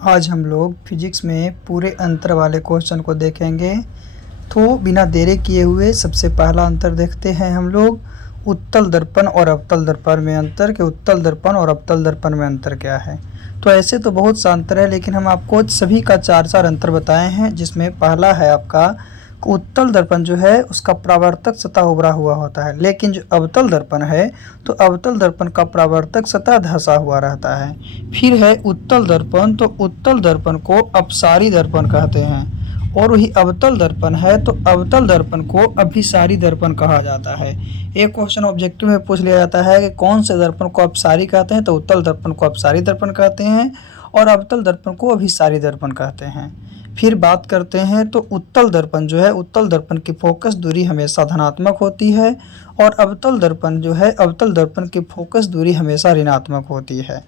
आज हम लोग फिजिक्स में पूरे अंतर वाले क्वेश्चन को देखेंगे। तो बिना देरी किए हुए सबसे पहला अंतर देखते हैं हम लोग उत्तल दर्पण और अवतल दर्पण में अंतर के उत्तल दर्पण और अवतल दर्पण में अंतर क्या है। तो ऐसे तो बहुत सा अंतर है, लेकिन हम आपको सभी का चार चार अंतर बताए हैं, जिसमें पहला है आपका उत्तल दर्पण जो है उसका परावर्तक सतह उभरा हुआ होता है, लेकिन जो अवतल दर्पण है तो अवतल दर्पण का परावर्तक सतह धंसा हुआ रहता है। फिर है उत्तल दर्पण, तो उत्तल दर्पण को अपसारी दर्पण कहते हैं, और वही अवतल दर्पण है तो अवतल दर्पण को अभिसारी दर्पण कहा जाता है। एक क्वेश्चन ऑब्जेक्टिव में पूछ लिया जाता है कि कौन से दर्पण को अपसारी कहते हैं, तो उत्तल दर्पण को अपसारी दर्पण कहते हैं और अवतल दर्पण को अभिसारी दर्पण कहते हैं। फिर बात करते हैं तो उत्तल दर्पण जो है, उत्तल दर्पण की फोकस दूरी हमेशा धनात्मक होती है और अवतल दर्पण जो है, अवतल दर्पण की फोकस दूरी हमेशा ऋणात्मक होती है।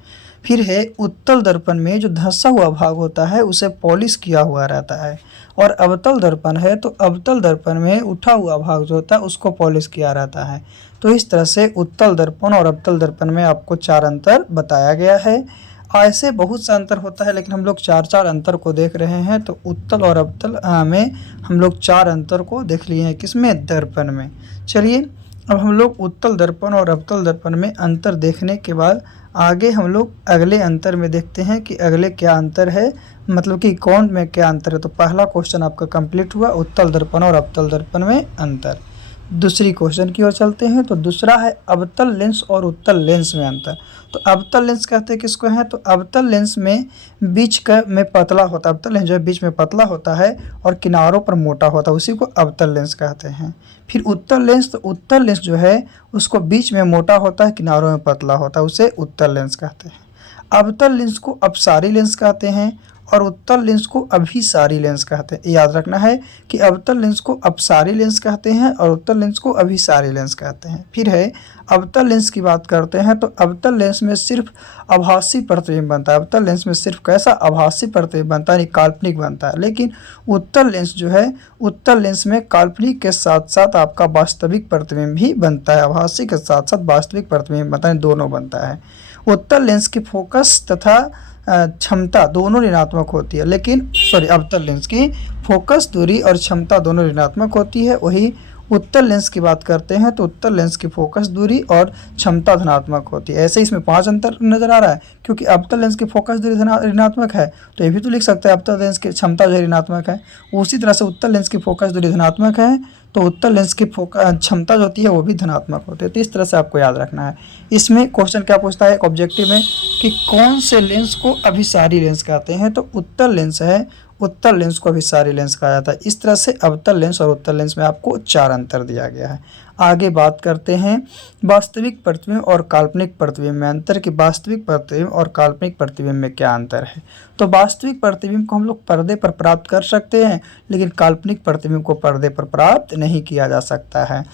फिर है उत्तल दर्पण में जो धंसा हुआ भाग होता है उसे पॉलिश किया हुआ रहता है, और अवतल दर्पण है तो अवतल दर्पण में उठा हुआ भाग जो होता है उसको पॉलिश किया रहता है। तो इस तरह से उत्तल दर्पण और अवतल दर्पण में आपको चार अंतर बताया गया है। ऐसे बहुत सा अंतर होता है, लेकिन हम लोग चार चार अंतर को देख रहे हैं। तो उत्तल और अवतल में हम लोग चार अंतर को देख लिए हैं, किसमें, दर्पण में। चलिए अब हम लोग उत्तल दर्पण और अवतल दर्पण में अंतर देखने के बाद आगे हम लोग अगले अंतर में देखते हैं कि अगले क्या अंतर है, मतलब कि कौन में क्या अंतर है। तो पहला क्वेश्चन आपका कंप्लीट हुआ, उत्तल दर्पण और अवतल दर्पण में अंतर। दूसरी क्वेश्चन की ओर चलते हैं। तो दूसरा है अवतल लेंस और उत्तल लेंस में अंतर। तो अवतल लेंस कहते हैं किसको हैं, तो अवतल लेंस में बीच का में पतला होता है, अवतल लेंस जो है बीच में पतला होता है और किनारों पर मोटा होता है, उसी को अवतल लेंस कहते हैं। फिर उत्तल लेंस, तो उत्तल लेंस जो है उसको बीच में मोटा होता है, किनारों में पतला होता है, उसे उत्तल लेंस कहते हैं। अवतल लेंस को अपसारी लेंस कहते हैं और उत्तल लेंस को अभिसारी लेंस कहते हैं। याद रखना है कि अवतल लेंस को अपसारी लेंस कहते हैं और उत्तल लेंस को अभिसारी लेंस कहते हैं। फिर है अवतल लेंस की बात करते हैं। तो अवतल लेंस में सिर्फ आभासी प्रतिबिंब बनता है, अवतल लेंस में सिर्फ कैसा, आभासी प्रतिबिंब बनता है, यानी काल्पनिक बनता है। लेकिन उत्तल लेंस जो है, उत्तल लेंस में काल्पनिक के साथ साथ आपका वास्तविक प्रतिबिंब भी बनता है, आभासी के साथ साथ वास्तविक प्रतिबिंब बनता है, दोनों बनता है। उत्तल लेंस की फोकस तथा क्षमता दोनों ऋणात्मक होती है, लेकिन अवतल लेंस की फोकस दूरी और क्षमता दोनों ऋणात्मक होती है। वही उत्तल लेंस की बात करते हैं तो उत्तल लेंस की फोकस दूरी और क्षमता धनात्मक होती है। ऐसे इसमें पांच अंतर नजर आ रहा है, क्योंकि अवतल लेंस की फोकस दूरी ऋणात्मक है तो ये भी तो लिख सकते हैं अवतल लेंस की क्षमता जो ऋणात्मक है। उसी तरह से उत्तल लेंस की फोकस दूरी धनात्मक है तो उत्तल लेंस की क्षमता जो होती है वो भी धनात्मक होती है। तो इस तरह से आपको याद रखना है। इसमें क्वेश्चन क्या पूछता है एक ऑब्जेक्टिव में कि कौन से लेंस को अभिसारी लेंस कहते हैं, तो उत्तल लेंस है, उत्तल लेंस को अभिसारी लेंस कहा जाता है। इस तरह से अवतल लेंस और उत्तल लेंस में आपको चार अंतर दिया गया है। आगे बात करते हैं वास्तविक प्रतिबिंब और काल्पनिक प्रतिबिंब में अंतर, कि वास्तविक प्रतिबिंब और काल्पनिक प्रतिबिंब में क्या अंतर है। तो वास्तविक प्रतिबिंब को हम लोग पर्दे पर प्राप्त कर सकते हैं, लेकिन काल्पनिक प्रतिबिंब को पर्दे पर प्राप्त नहीं किया जा सकता है।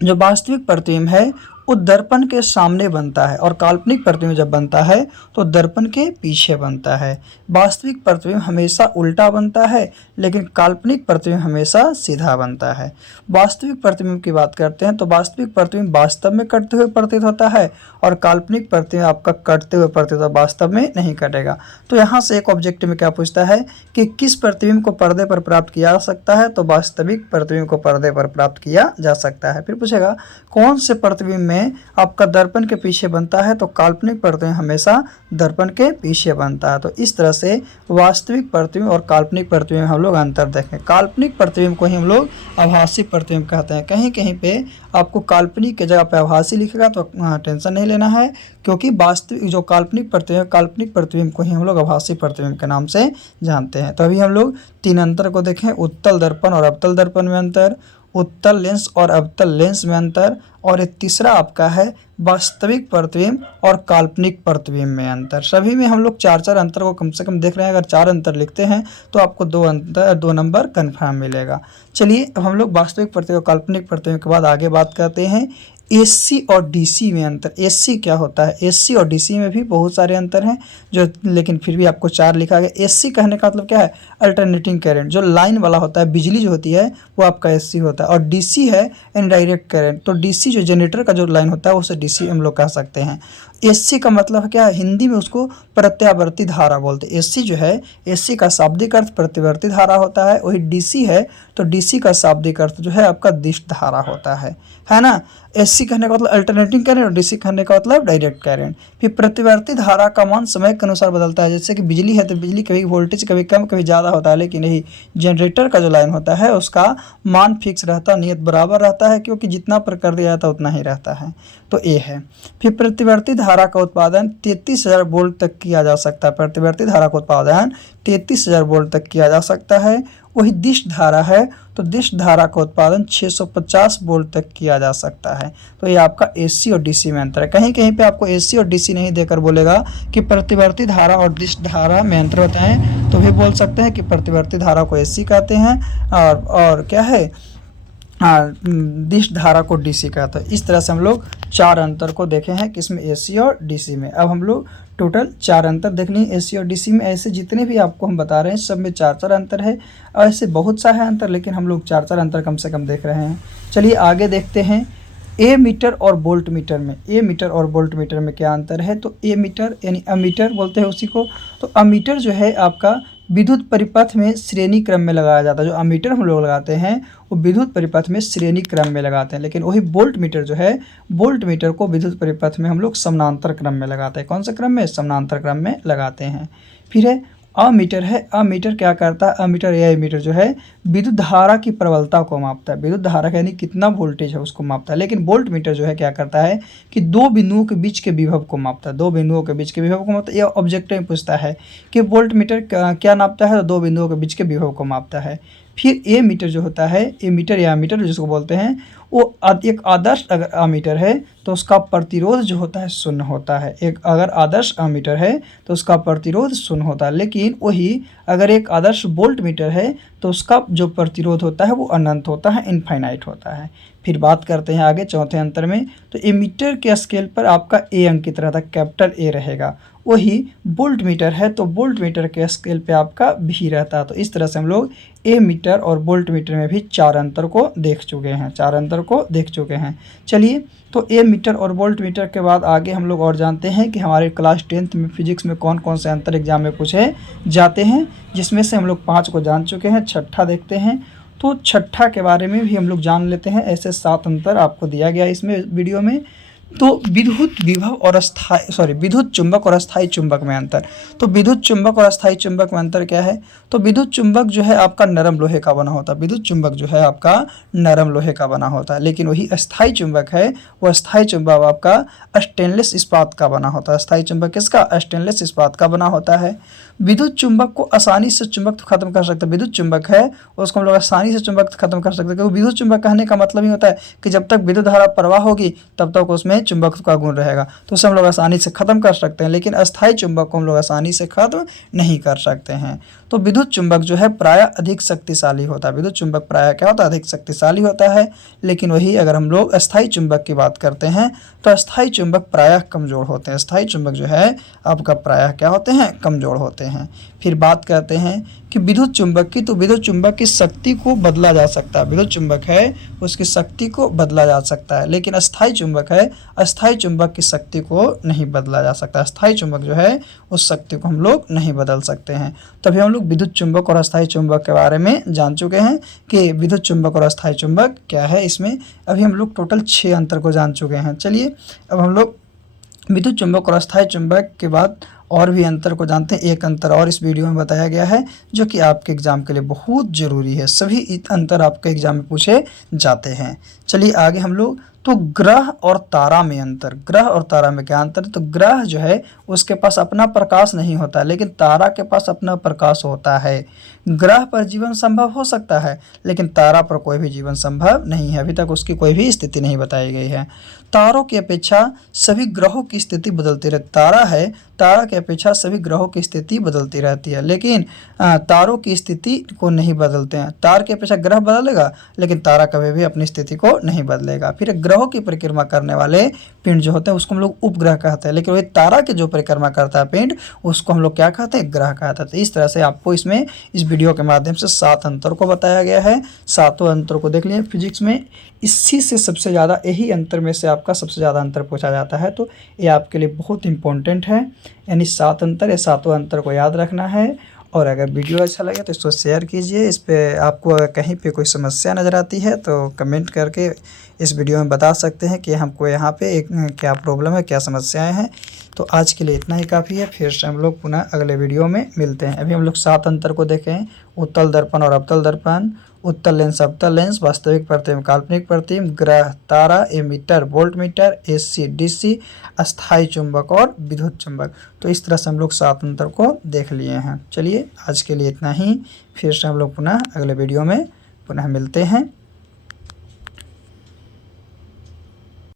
जो वास्तविक प्रतिबिंब है वो दर्पण के सामने बनता है और काल्पनिक प्रतिबिंब जब बनता है तो दर्पण के पीछे बनता है। वास्तविक प्रतिबिंब हमेशा उल्टा बनता है, लेकिन काल्पनिक प्रतिबिंब हमेशा सीधा बनता है। वास्तविक प्रतिबिंब की बात करते हैं तो वास्तविक प्रतिबिंब वास्तव में कटते हुए प्रतीत होता है और काल्पनिक प्रतिबिंब आपका कटते हुए प्रतीत होता है, वास्तव में नहीं कटेगा। तो यहाँ से एक ऑब्जेक्टिव में क्या पूछता है कि किस प्रतिबिंब को पर्दे पर प्राप्त किया जा सकता है, तो वास्तविक प्रतिबिंब को पर्दे पर प्राप्त किया जा सकता है। फिर पूछेगा कौन से प्रतिबिंब में आपका दर्पण के पीछे बनता है, तो काल्पनिक प्रतिबिंब हमेशा दर्पण के पीछे बनता है। तो इस तरह से वास्तविक प्रतिबिंब और काल्पनिक प्रतिबिंब हम लोग अंतर देखें। काल्पनिक प्रतिबिंब को ही हम लोग आभासी प्रतिबिंब कहते हैं। कहीं कहीं पे आपको काल्पनिक के जगह पे आभासी लिखेगा तो टेंशन नहीं लेना है, क्योंकि वास्तविक जो काल्पनिक प्रतिबिंब को ही हम लोग आभासी प्रतिबिंब के नाम से जानते हैं। तो अभी हम लोग तीन अंतर को देखें, उत्तल दर्पण और अवतल दर्पण में अंतर, उत्तल लेंस और अवतल लेंस में अंतर, और एक तीसरा आपका है वास्तविक प्रतिबिंब और काल्पनिक प्रतिबिंब में अंतर। सभी में हम लोग चार चार अंतर को कम से कम देख रहे हैं। अगर चार अंतर लिखते हैं तो आपको दो नंबर कन्फर्म मिलेगा। चलिए अब हम लोग वास्तविक प्रतिबिंब और काल्पनिक प्रतिबिंब के बाद आगे बात करते हैं एससी और डीसी में अंतर। एससी क्या होता है, एससी और डीसी में भी बहुत सारे अंतर हैं जो, लेकिन फिर भी आपको चार लिखा गया। एससी कहने का मतलब क्या है, अल्टरनेटिंग करंट, जो लाइन वाला होता है, बिजली जो होती है वो आपका एससी होता है। और डीसी है इनडायरेक्ट करंट, तो डीसी जो जनरेटर का जो लाइन होता है उसे डीसी हम लोग कह सकते हैं। एससी का मतलब क्या है, हिंदी में उसको प्रत्यावर्ती धारा बोलते हैं। एससी जो है, एससी का शाब्दिक अर्थ प्रतिवर्ती धारा होता है। वही डीसी है तो डीसी का शाब्दिक अर्थ जो है आपका दिष्ट धारा होता है ना। एससी कहने का मतलब अल्टरनेटिंग करंट और डीसी कहने का मतलब डायरेक्ट करंट। फिर प्रतिवर्ती धारा का मान समय के अनुसार बदलता है। जैसे कि बिजली है तो बिजली कभी वोल्टेज कभी कम कभी ज़्यादा होता है, लेकिन यही जनरेटर का जो लाइन होता है उसका मान फिक्स रहता है, नियत बराबर रहता है, क्योंकि जितना पर कर दिया जाता है उतना ही रहता है। तो ये है। फिर प्रतिवर्ती धारा का उत्पादन 33,000 वोल्ट तक किया जा सकता है। प्रतिवर्ती धारा का उत्पादन 33,000 वोल्ट तक किया जा सकता है। वही दिष्ट धारा है तो दिष्ट धारा का उत्पादन 650 वोल्ट तक किया जा सकता है। तो ये आपका एसी और डीसी में अंतर है। कहीं कहीं पे आपको एसी और डीसी नहीं देकर बोलेगा कि प्रतिवर्ती धारा और दिष्ट धारा में अंतर बताएं, तो भी बोल सकते हैं कि प्रतिवर्ती धारा को एसी कहते हैं और क्या है, दिष्ट धारा को डीसी कहते हैं। इस तरह से हम लोग 4 अंतर को देखे हैं किसमें, एसी और डीसी में। अब हम लोग टोटल 4 अंतर देखनी है एसी और डीसी में। ऐसे जितने भी आपको हम बता रहे हैं सब में 4-4 अंतर है, और ऐसे बहुत सा है अंतर, लेकिन हम लोग 4-4 अंतर कम से कम देख रहे हैं। चलिए आगे देखते हैं। ए मीटर और वोल्ट मीटर में, ए मीटर और वोल्ट मीटर में क्या अंतर है। तो ए मीटर यानी अमीटर बोलते हैं उसी को। तो अमीटर जो है आपका विद्युत परिपथ में श्रेणी क्रम में लगाया जाता है। जो अमीटर हम लोग लगाते हैं वो विद्युत परिपथ में श्रेणी क्रम में लगाते हैं, लेकिन वही वोल्ट मीटर जो है, वोल्ट मीटर को विद्युत परिपथ में हम लोग समानांतर क्रम में लगाते हैं। कौन सा क्रम में, समानांतर क्रम में लगाते हैं। फिर है अमीटर है। अमीटर क्या करता है, अमीटर या एमीटर जो है विद्युत धारा की प्रबलता को मापता है। विद्युत धारा यानी कितना वोल्टेज है उसको मापता है। लेकिन वोल्ट मीटर जो है क्या करता है कि 2 बिंदुओं के बीच के विभव को मापता है। 2 बिंदुओं के बीच के विभव को मापता है। यह ऑब्जेक्टिव में पूछता है कि वोल्ट मीटर क्या नापता है, तो 2 बिंदुओं के बीच के विभव को मापता है। फिर ए मीटर जो होता है, ए मीटर या मीटर जिसको बोलते हैं, वो एक आदर्श अगर अमीटर है तो उसका प्रतिरोध जो होता है शून्य होता है। एक अगर आदर्श अमीटर है तो उसका प्रतिरोध शून्य होता है। लेकिन वही अगर एक आदर्श वोल्ट मीटर है तो उसका जो प्रतिरोध होता है वो अनंत होता है, इनफाइनाइट होता है। फिर बात करते हैं आगे चौथे अंतर में। तो एमीटर के स्केल पर आपका ए अंकित रहता है, कैपिटल ए रहेगा। वही वोल्ट मीटर है तो वोल्ट मीटर के स्केल पे आपका भी रहता है। तो इस तरह से हम लोग ए मीटर और वोल्ट मीटर में भी 4 अंतर को देख चुके हैं, 4 अंतर को देख चुके हैं। चलिए तो ए मीटर और वोल्ट मीटर के बाद आगे हम लोग और जानते हैं कि हमारे क्लास 10th में फिजिक्स में कौन कौन से अंतर एग्जाम में पूछे जाते हैं, जिसमें से हम लोग 5 को जान चुके हैं। छठा देखते हैं। तो छठा के बारे में भी हम लोग जान लेते हैं। ऐसे 7 अंतर आपको दिया गया इसमें वीडियो में। तो विद्युत विभव और विद्युत चुंबक और अस्थायी चुंबक में अंतर। तो विद्युत चुंबक और अस्थायी चुंबक में अंतर क्या है। तो विद्युत चुंबक जो है आपका नरम लोहे का बना होता है। विद्युत चुंबक जो है आपका नरम लोहे का बना होता है। लेकिन वही अस्थायी चुंबक है, वो अस्थायी चुंबक आपका स्टेनलेस इस्पात का बना होता है। अस्थायी चुंबक किसका, स्टेनलेस इस्पात का बना होता है। विद्युत चुंबक को आसानी से चुंबक खत्म कर सकते हैं। विद्युत चुंबक है उसको हम लोग आसानी से चुंबक खत्म कर सकते हैं, क्योंकि विद्युत चुंबक कहने का मतलब ही होता है कि जब तक विद्युत धारा प्रवाह होगी तब तक उसमें चुंबक का गुण रहेगा, तो उसे हम लोग आसानी से खत्म कर सकते हैं। लेकिन अस्थायी चुंबक को हम लोग आसानी से खत्म नहीं कर सकते हैं। तो विद्युत चुंबक जो है प्रायः अधिक शक्तिशाली होता है। विद्युत चुंबक प्रायः क्या होता है, अधिक शक्तिशाली होता है। लेकिन वही अगर हम लोग अस्थायी चुंबक की बात करते हैं तो अस्थायी चुंबक प्रायः कमजोर होते हैं। अस्थायी चुंबक जो है आपका प्रायः क्या होते हैं, कमजोर होते हैं। फिर बात करते हैं कि विद्युत चुंबक की। तो विद्युत चुंबक की शक्ति को बदला जा सकता है। विद्युत चुंबक है उसकी शक्ति को बदला जा सकता है। लेकिन अस्थायी चुंबक है, अस्थायी चुंबक की शक्ति को नहीं बदला जा सकता। अस्थायी चुंबक जो है उस शक्ति को हम लोग नहीं बदल सकते हैं। तभी हम लोग विद्युत चुंबक और अस्थायी चुंबक के बारे में जान चुके हैं कि विद्युत चुंबक और अस्थायी चुंबक क्या है। इसमें अभी हम लोग टोटल 6 अंतर को जान चुके हैं। चलिए अब हम लोग विद्युत चुंबक और अस्थायी चुंबक के बाद और भी अंतर को जानते हैं। एक अंतर और इस वीडियो में बताया गया है जो कि आपके एग्जाम के लिए बहुत ज़रूरी है। सभी अंतर आपके एग्जाम में पूछे जाते हैं। चलिए आगे हम लोग। तो ग्रह और तारा में अंतर। ग्रह और तारा में क्या अंतर। तो ग्रह जो है उसके पास अपना प्रकाश नहीं होता, लेकिन तारा के पास अपना प्रकाश होता है। ग्रह पर जीवन संभव हो सकता है, लेकिन तारा पर कोई भी जीवन संभव नहीं है। अभी तक उसकी कोई भी स्थिति नहीं बताई गई है। तारों की अपेक्षा सभी ग्रहों की स्थिति बदलती रहती। तारा है, तारा की अपेक्षा सभी ग्रहों की स्थिति बदलती रहती है, लेकिन तारों की स्थिति को नहीं बदलते हैं। तार की अपेक्षा ग्रह बदलेगा, लेकिन तारा कभी भी अपनी स्थिति को नहीं बदलेगा। फिर ग्रह ग्रहों की परिक्रमा करने वाले पिंड जो होते हैं उसको हम लोग उपग्रह कहते हैं, लेकिन वही तारा की जो परिक्रमा करता है पिंड उसको हम लोग क्या कहते हैं, ग्रह कहते हैं। तो इस तरह से आपको इसमें इस वीडियो के माध्यम से 7 अंतर को बताया गया है। सातों अंतर को देख लिए फिजिक्स में। इसी से सबसे ज़्यादा, यही अंतर में से आपका सबसे ज़्यादा अंतर पूछा जाता है, तो ये आपके लिए बहुत इंपॉर्टेंट है। यानी 7 अंतर, ये सातों अंतर को याद रखना है। और अगर वीडियो अच्छा लगे तो इसको शेयर कीजिए। इस पे आपको अगर कहीं पे कोई समस्या नज़र आती है तो कमेंट करके इस वीडियो में बता सकते हैं कि हमको यहाँ पे एक क्या प्रॉब्लम है, क्या समस्याएं हैं। तो आज के लिए इतना ही काफ़ी है। फिर से हम लोग पुनः अगले वीडियो में मिलते हैं। अभी हम लोग 7 अंतर को देखें, उत्तल दर्पण और अवतल दर्पण, उत्तल लेंस अवतल लेंस, वास्तविक प्रतिबिंब काल्पनिक प्रतिबिंब, ग्रह तारा, एमीटर वोल्टमीटर, एसी डीसी, अस्थायी चुंबक और विद्युत चुंबक। तो इस तरह से हम लोग 7 अंतर को देख लिए हैं। चलिए आज के लिए इतना ही। फिर से हम लोग पुनः अगले वीडियो में पुनः मिलते हैं।